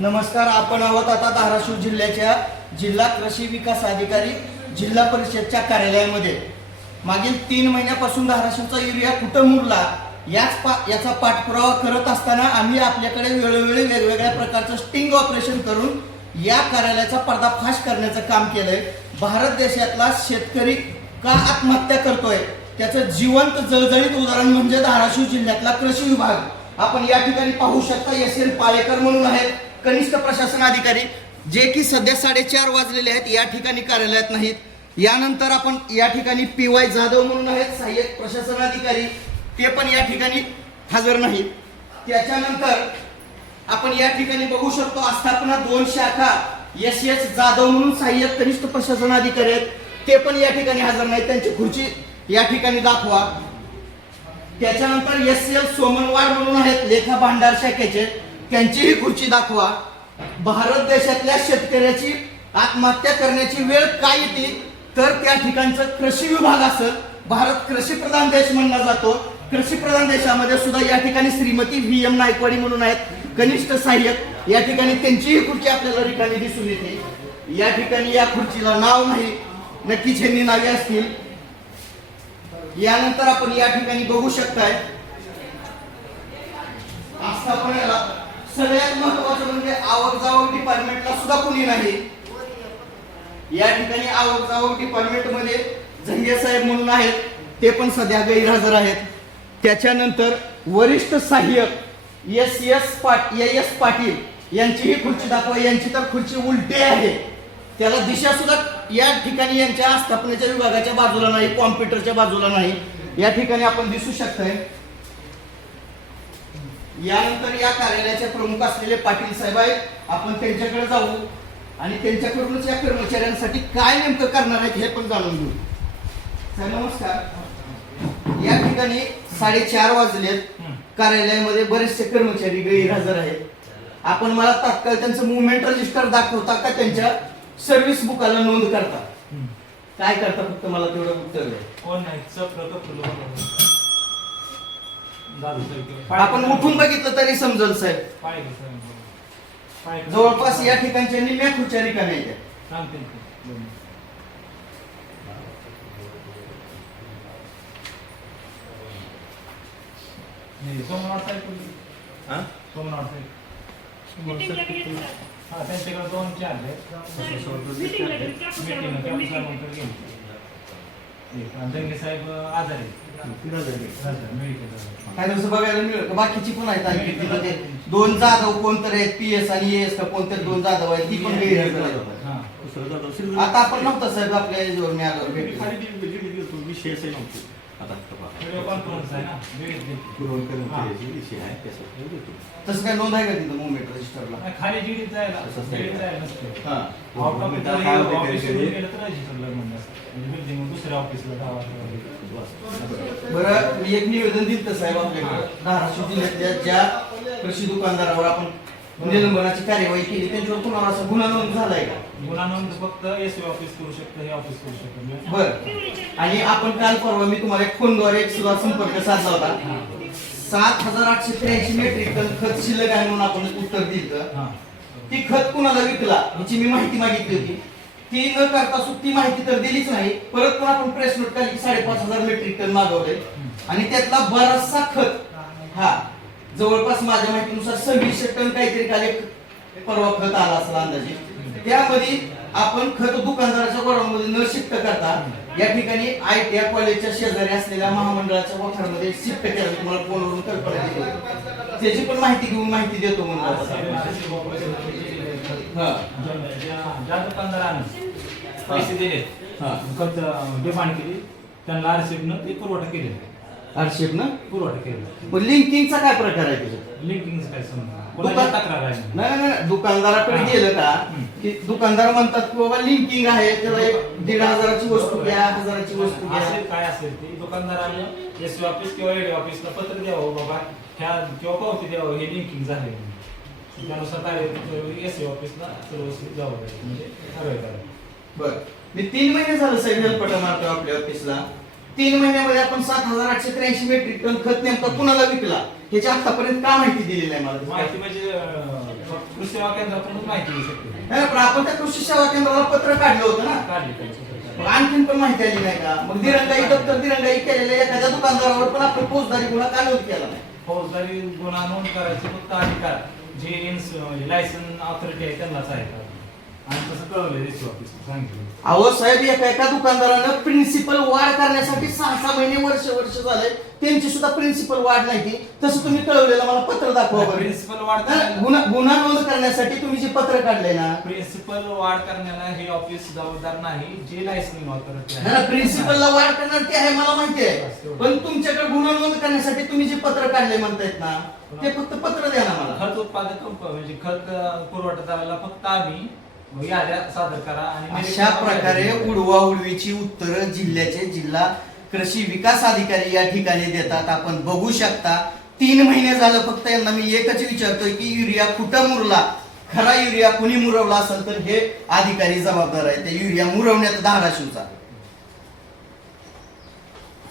नमस्कार. आपण आहोत आता धाराशिव जिल्ह्याच्या जिल्हा कृषी विकास अधिकारी जिल्हा परिषदच्या कार्यालयामध्ये. मागील 3 महिन्यापासून धाराशिवचा युरिया कुठं मुरला याचा पाठपुरावा करत असताना आम्ही आपल्याकडे वेळोवेळी वेगवेगळ्या प्रकारचं स्टिंग ऑपरेशन करून या कार्यालयाचा पर्दाफाश करण्याचं काम केलंय. भारत देशातला शेतकरी का आत्महत्या करतोय त्याचं जिवंत जळजळीत उदाहरण म्हणजे धाराशिव जिल्ह्यातला कृषी विभाग. आपण या ठिकाणी पाहू शकता एस.एन. पाळेकर म्हणून आहेत कनिष्ठ प्रशासन अधिकारी, जे की सध्या 4:30 वाजलेले आहेत, या ठिकाणी कार्यालयात नाहीत. यानंतर आपण या ठिकाणी पी.वाय. जाधव म्हणून आहेत सहाय्यक प्रशासन अधिकारी, ते पण या ठिकाणी हजर नाहीत. त्याच्यानंतर आपण या ठिकाणी बघू शकतो आस्थापना 2 शाखा एस.एस. जाधव म्हणून सहाय्यक कनिष्ठ प्रशासन अधिकारी आहेत, ते पण या ठिकाणी हजर नाहीत. त्यांची खुर्ची या ठिकाणी दाखवा. त्याच्यानंतर एस.एल. सोमनवार म्हणून आहेत लेखा भांडार शाखेचे, त्यांचीही खुर्ची दाखवा. भारत देशातल्या शेतकऱ्याची आत्महत्या करण्याची वेळ काय येते तर त्या ठिकाणचं कृषी विभाग असेल. भारत कृषी प्रधान देश म्हणला जातो. कृषी प्रधान देशामध्ये सुद्धा या ठिकाणी श्रीमती व्ही.एम. नायकवाडी म्हणून आहेत कनिष्ठ सहाय्यक, या ठिकाणी त्यांचीही खुर्ची आपल्याला रिकामी दिसून येते. या ठिकाणी या खुर्चीला नाव नाही, नक्कीच ह्यांनी नावे असतील. यानंतर आपण या ठिकाणी बघू शकताय आस्थापनेला सगळ्यात महत्वाचं म्हणजे आवक जावक डिपार्टमेंटला सुद्धा कोणी नाही. या ठिकाणी आवक जावक डिपार्टमेंट मध्ये झंगे साहेब म्हणून आहेत, ते पण सध्या गैरहजर आहेत. त्याच्यानंतर वरिष्ठ सहाय्यक एस पाटील यांचीही खुर्ची दाखवा. यांची तर खुर्ची उलटी आहे, त्याला दिशा सुद्धा या ठिकाणी यांच्या आस्थापनेच्या विभागाच्या बाजूला नाही, कॉम्प्युटरच्या बाजूला नाही, या ठिकाणी आपण दिसू शकतोय. यानंतर या कार्यालयाचे प्रमुख असलेले पाटील साहेब आहेत, आपण त्यांच्याकडे जाऊ आणि त्यांच्याकडूनच या कर्मचाऱ्यांसाठी काय नेमकं करणार आहेत हे पण जाणून घेऊ. साहेब नमस्कार. या ठिकाणी 4:30 वाजलेत, कार्यालयामध्ये बरेचसे कर्मचारी गैरहजर आहेत. आपण मला तात्काळ त्यांचं मुवमेंट रजिस्टर दाखवता का त्यांच्या सर्व्हिस बुकाला नोंद करता? काय करता फक्त मला तेवढं उत्तर द्या. कोण नाही आपण उठून बघितलं तरी समजल साहेब. जवळपास या ठिकाणच्या निम्या खुर्च्या रिकाम्या आहेत. त्यांच्याकडे 2 चार्ज आहेत. साहेब आजारी काय दिवस बघायला मिळत. बाकीची पण आहेत आणखी तिथे 2 जाधव कोणतरी आहेत, पी.एस. आणि ए.एस. का कोणतरी 2 जाधव आहेत, ती पण गैरहजर आहेत. आता आपण नव्हतं साहेब आपल्या याच्यावर मी आलो भेट विषयच नव्हते. आता व्हिडिओ कॉन्फरन्स आहे ना, तसं काय नोंद आहे का तिथं मुवमेंट रजिस्टरला? खाली जीडीत जायला नसते. हा आउट ऑफ ऑफिसला गेलं तर रजिस्टरला म्हणजे बिल्डिंग दुसऱ्या ऑफिसला बरं, मी एक निवेदन दिलं साहेब आपल्याकडे. धाराशिव जिल्ह्यातल्या ज्या कृषी दुकानदारावर आपण निलंबनाची कार्यवाही केली त्यांच्यावर कुणाला असा गुन्हा नोंद झालाय का? गुन्हा नोंद फक्त एससी ऑफिस करू शकतं, हे ऑफिस करू शकतं. बर. आणि आपण काल परवा मी तुम्हाला एक फोनद्वारे एक सुद्धा संपर्क साधला होता. 7,883 मेट्रिक टन खत शिल्लक आहे म्हणून आपण उत्तर दिलं. ती खत कुणाला विकला याची मी माहिती मागितली होती. ती न करता ती माहिती तर दिलीच नाही. परत पण आपण प्रेस नोट काढली की 5,500 मेट्रिक टन मागवले आणि त्यातला बराचसा खत हा जवळपास माझ्या माहितीनुसार 2600 टन काहीतरी काल एक परवा खत आला असेल अंदाजे. त्यामध्ये आपण खत दुकानदाराच्या गोडाऊनमध्ये न शिफ्ट करता या ठिकाणी ITI कॉलेजच्या शेजारी असलेल्या महामंडळाच्या वखारमध्ये शिफ्ट केलं. तुम्हाला फोनवरून कल्पना दिली होती, त्याची पण माहिती घेऊन माहिती देतो म्हणून. ज्या दुकानदाराने पैसे दिले, खत डिमांड केली, त्यांना आरसीएफनं ते पुरवठा केलेला. आरक्षेप ना पुरवठा केलेला. पण लिंकिंगचा काय प्रकार आहे त्याच्यात? लिंकिंगचं काय समजा कोणाची तक्रार आहे? नाही, दुकानदाराकडे गेलं का की दुकानदार म्हणतात की बाबा लिंकिंग आहे, त्याला 1,500ची वस्तू घ्या, 1000ची वस्तू घ्या. असेल काय असेल ते दुकानदाराने एससी ऑफिस किंवा एडी ऑफिसला पत्र द्यावं, बाबा ह्या किंवा पावती द्यावं, हे लिंकिंग झाले. त्यानुसार काय एससी ऑफिसला सर्व जावं म्हणजे कारवाई करावी. बरं, मी 3 महिने झालं साहेब हेल्पटा मारतो आपल्या ऑफिसला. 3 महिन्यामध्ये आपण 7,883 मेट्रिक टन खत नेमका कुणाला विकला ह्याची आतापर्यंत का माहिती दिलेली आहे मला? माहिती म्हणजे कृषी सेवा केंद्रातूनच माहिती घेऊ शकतो. नाही, पण आपण त्या कृषी सेवा केंद्राला पत्र काढलं होतं ना, काढली पाहिजे. मग आणखीन पण माहिती आली नाही का? मग दिरंगाई दप्तर दिरंगाई केलेल्या एखाद्या दुकानदारावर पण आपण फौजदारी गुन्हा का नोंद केला नाही? फौजदारी गुन्हा नोंद करायचे फक्त अधिकार जे लायसन ऑथॉरिटी आहे त्यांनाच आहे का? आणि तसं कळवलं एससी ऑफिस सांगितलं. अहो साहेब, एका प्रिन्सिपल प्रिन्सिपल वाढ करण्यासाठी 6 महिने वर्ष झाले, त्यांची सुद्धा प्रिन्सिपल वाढ नाही ती. तसं तुम्ही कळवलेलं मला पत्र दाखवा बरं. प्रिन्सिपल वाढ गुन्हा नोंद करण्यासाठी तुम्ही जे पत्र काढले ना, प्रिन्सिपल वाढ करण्याला हे ऑफिस जबाबदार नाही, जे लायसनिंग ऑथॉरिटी आहे. प्रिन्सिपलला वाढ करणार ते आहे मला माहिती आहे, पण तुमच्याकडे गुन्हा नोंद करण्यासाठी तुम्ही जे पत्र काढले म्हणतायत ना, ते फक्त पत्र द्या ना मला. खत उत्पादक म्हणजे खत पुरवठादाराला फक्त आम्ही याद्या सादर करा आणि अशा प्रकारे उडवाउडवीची उत्तरं जिल्ह्याचे जिल्हा कृषी विकास अधिकारी या ठिकाणी देतात. आपण बघू शकता 3 महिने झालं फक्त यांना मी एकच विचारतोय की युरिया कुठं मुरला, खरा युरिया कुणी मुरवला असेल तर हे अधिकारी जबाबदार आहे त्या युरिया मुरवण्यात धाराशिवचा.